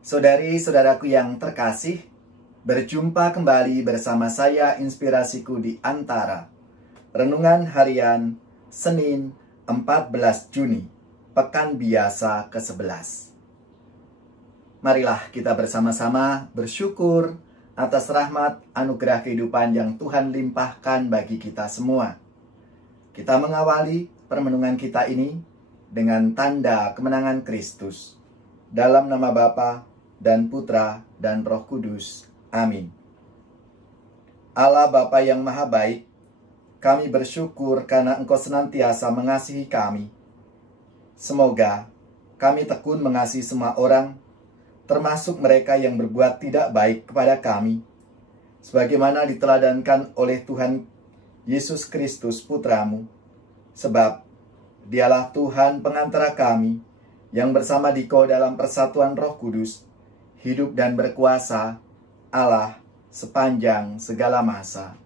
Saudari-saudaraku yang terkasih, berjumpa kembali bersama saya Inspirasiku di Antara. Renungan harian Senin 14 Juni, Pekan Biasa ke-11. Marilah kita bersama-sama bersyukur atas rahmat anugerah kehidupan yang Tuhan limpahkan bagi kita semua. Kita mengawali permenungan kita ini dengan tanda kemenangan Kristus. Dalam nama Bapa dan Putra dan Roh Kudus. Amin. Allah Bapa yang Maha Baik, kami bersyukur karena Engkau senantiasa mengasihi kami. Semoga kami tekun mengasihi semua orang, termasuk mereka yang berbuat tidak baik kepada kami, sebagaimana diteladankan oleh Tuhan Yesus Kristus Putramu, sebab Dialah Tuhan pengantara kami, yang bersama Dikau dalam persatuan Roh Kudus, hidup dan berkuasa, Allah sepanjang segala masa.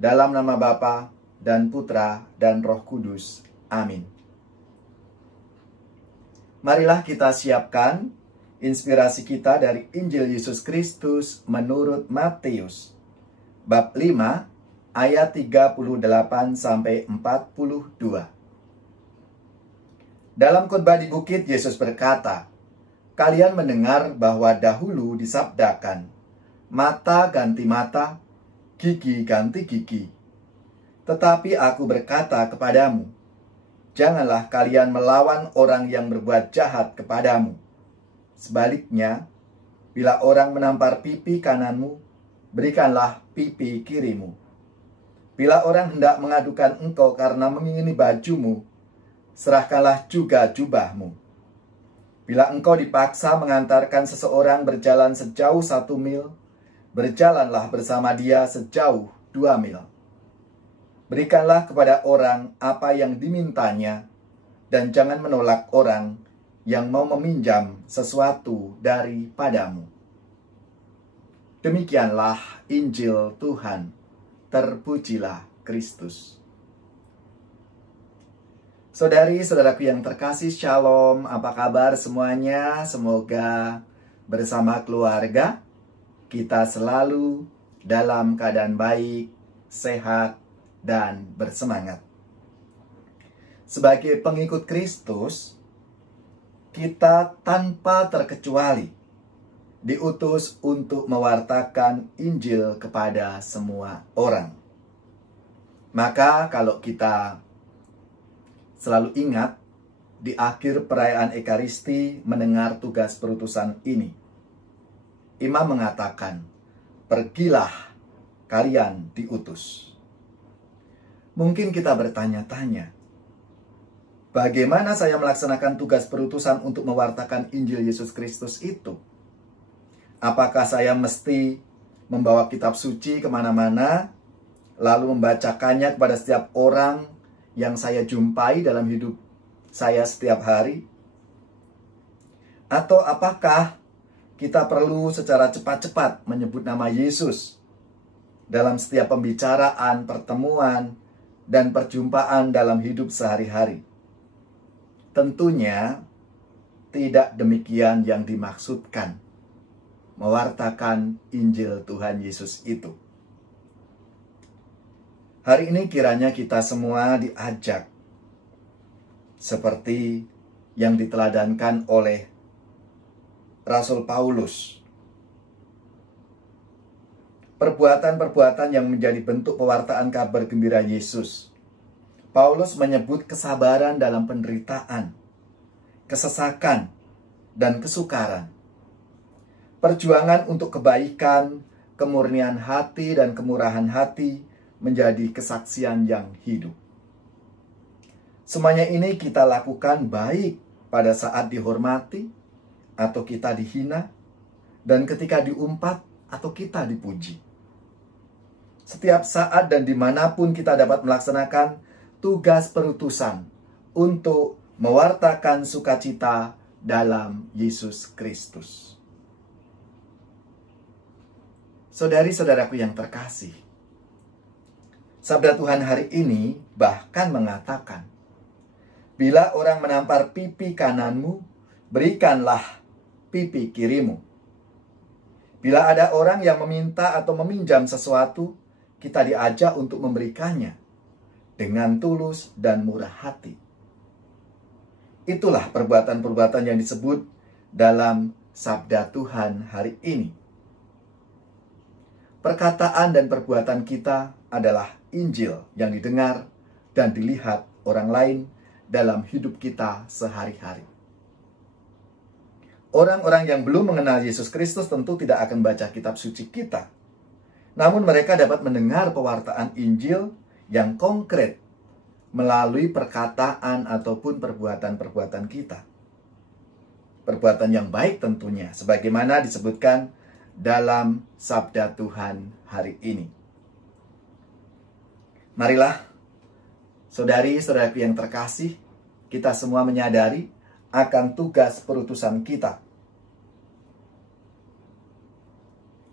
Dalam nama Bapa dan Putra dan Roh Kudus. Amin. Marilah kita siapkan inspirasi kita dari Injil Yesus Kristus menurut Matius, bab 5, ayat 38-42. Dalam khotbah di bukit, Yesus berkata, "Kalian mendengar bahwa dahulu disabdakan, mata ganti mata, gigi ganti gigi. Tetapi aku berkata kepadamu, janganlah kalian melawan orang yang berbuat jahat kepadamu. Sebaliknya, bila orang menampar pipi kananmu, berikanlah pipi kirimu. Bila orang hendak mengadukan engkau karena mengingini bajumu, serahkanlah juga jubahmu. Bila engkau dipaksa mengantarkan seseorang berjalan sejauh 1 mil, berjalanlah bersama dia sejauh 2 mil. Berikanlah kepada orang apa yang dimintanya, dan jangan menolak orang yang mau meminjam sesuatu daripadamu." Demikianlah Injil Tuhan. Terpujilah Kristus. Saudari-saudaraku yang terkasih, Shalom. Apa kabar semuanya? Semoga bersama keluarga kita selalu dalam keadaan baik, sehat, dan bersemangat. Sebagai pengikut Kristus, kita tanpa terkecuali diutus untuk mewartakan Injil kepada semua orang. Maka kalau kita selalu ingat, di akhir perayaan Ekaristi mendengar tugas perutusan ini, Imam mengatakan, "Pergilah, kalian diutus." Mungkin kita bertanya-tanya, bagaimana saya melaksanakan tugas perutusan untuk mewartakan Injil Yesus Kristus itu? Apakah saya mesti membawa kitab suci kemana-mana, lalu membacakannya kepada setiap orang yang saya jumpai dalam hidup saya setiap hari? Atau apakah kita perlu secara cepat-cepat menyebut nama Yesus dalam setiap pembicaraan, pertemuan, dan perjumpaan dalam hidup sehari-hari? Tentunya tidak demikian yang dimaksudkan mewartakan Injil Tuhan Yesus itu. Hari ini kiranya kita semua diajak seperti yang diteladankan oleh Rasul Paulus. Perbuatan-perbuatan yang menjadi bentuk pewartaan kabar gembira Yesus. Paulus menyebut kesabaran dalam penderitaan, kesesakan, dan kesukaran. Perjuangan untuk kebaikan, kemurnian hati, dan kemurahan hati menjadi kesaksian yang hidup. Semuanya ini kita lakukan baik pada saat dihormati atau kita dihina, dan ketika diumpat atau kita dipuji. Setiap saat dan dimanapun kita dapat melaksanakan tugas perutusan untuk mewartakan sukacita dalam Yesus Kristus. Saudari-saudaraku yang terkasih, sabda Tuhan hari ini bahkan mengatakan, bila orang menampar pipi kananmu, berikanlah pipi kirimu. Bila ada orang yang meminta atau meminjam sesuatu, kita diajak untuk memberikannya dengan tulus dan murah hati. Itulah perbuatan-perbuatan yang disebut dalam sabda Tuhan hari ini. Perkataan dan perbuatan kita adalah Injil yang didengar dan dilihat orang lain dalam hidup kita sehari-hari. Orang-orang yang belum mengenal Yesus Kristus tentu tidak akan baca kitab suci kita. Namun mereka dapat mendengar pewartaan Injil yang konkret melalui perkataan ataupun perbuatan-perbuatan kita. Perbuatan yang baik tentunya, sebagaimana disebutkan dalam sabda Tuhan hari ini. Marilah, saudari-saudaraku yang terkasih, kita semua menyadari akan tugas perutusan kita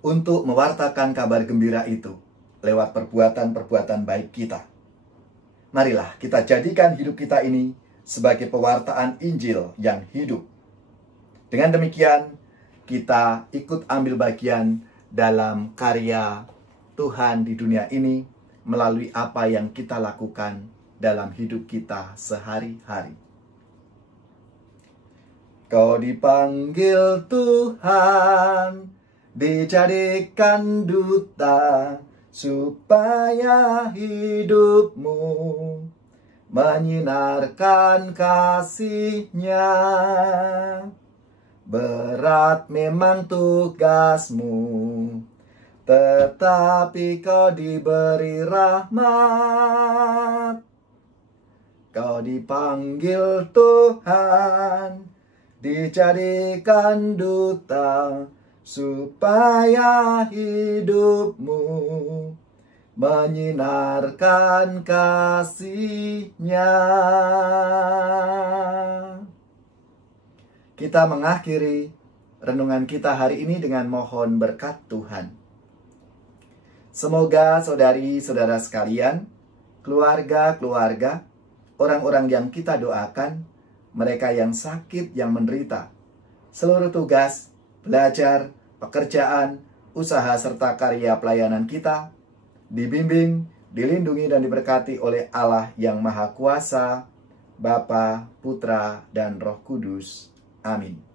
untuk mewartakan kabar gembira itu lewat perbuatan-perbuatan baik kita. Marilah kita jadikan hidup kita ini sebagai pewartaan Injil yang hidup. Dengan demikian, kita ikut ambil bagian dalam karya Tuhan di dunia ini melalui apa yang kita lakukan dalam hidup kita sehari-hari. Kau dipanggil Tuhan, dijadikan duta, supaya hidupmu menyinarkan kasih-Nya. Berat memang tugasmu, tetapi kau diberi rahmat. Kau dipanggil Tuhan, dijadikan duta, supaya hidupmu menyinarkan kasih-Nya. Kita mengakhiri renungan kita hari ini dengan mohon berkat Tuhan. Semoga saudari-saudara sekalian, keluarga-keluarga, orang-orang yang kita doakan, mereka yang sakit, yang menderita, seluruh tugas, belajar, pekerjaan, usaha, serta karya pelayanan kita dibimbing, dilindungi, dan diberkati oleh Allah yang Maha Kuasa, Bapa, Putra, dan Roh Kudus. Amin.